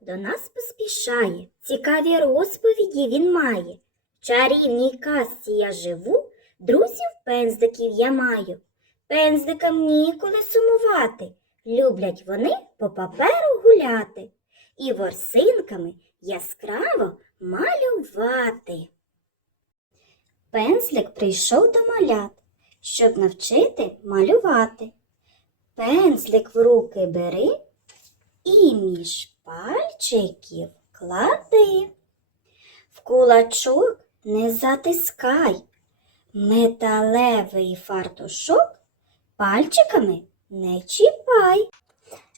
до нас поспішає, цікаві розповіді він має. В чарівній казці я живу, друзів пензликів я маю. Пензликам ніколи сумувати, люблять вони по паперу гуляти і ворсинками яскраво малювати. Пензлик прийшов до малят, щоб навчити малювати. Пензлик в руки бери і між пальчиків клади. В кулачок не затискай, металевий фартушок пальчиками не чіпай.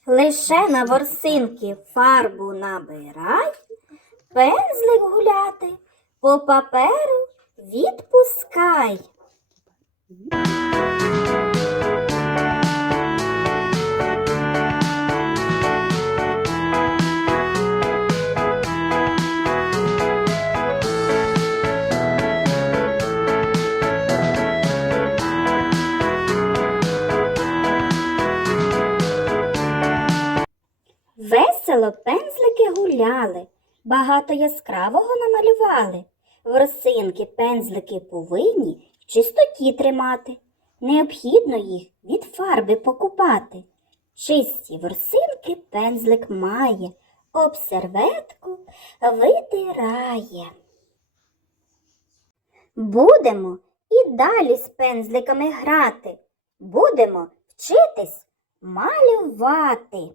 Лише на ворсинки фарбу набирай, пензлик гуляти по паперу відпускай. Весело пензлики гуляли, багато яскравого намалювали. Ворсинки пензлики повинні в чистоті тримати. Необхідно їх від фарби покупати. Чисті ворсинки пензлик має, об серветку витирає. Будемо і далі з пензликами грати. Будемо вчитись малювати.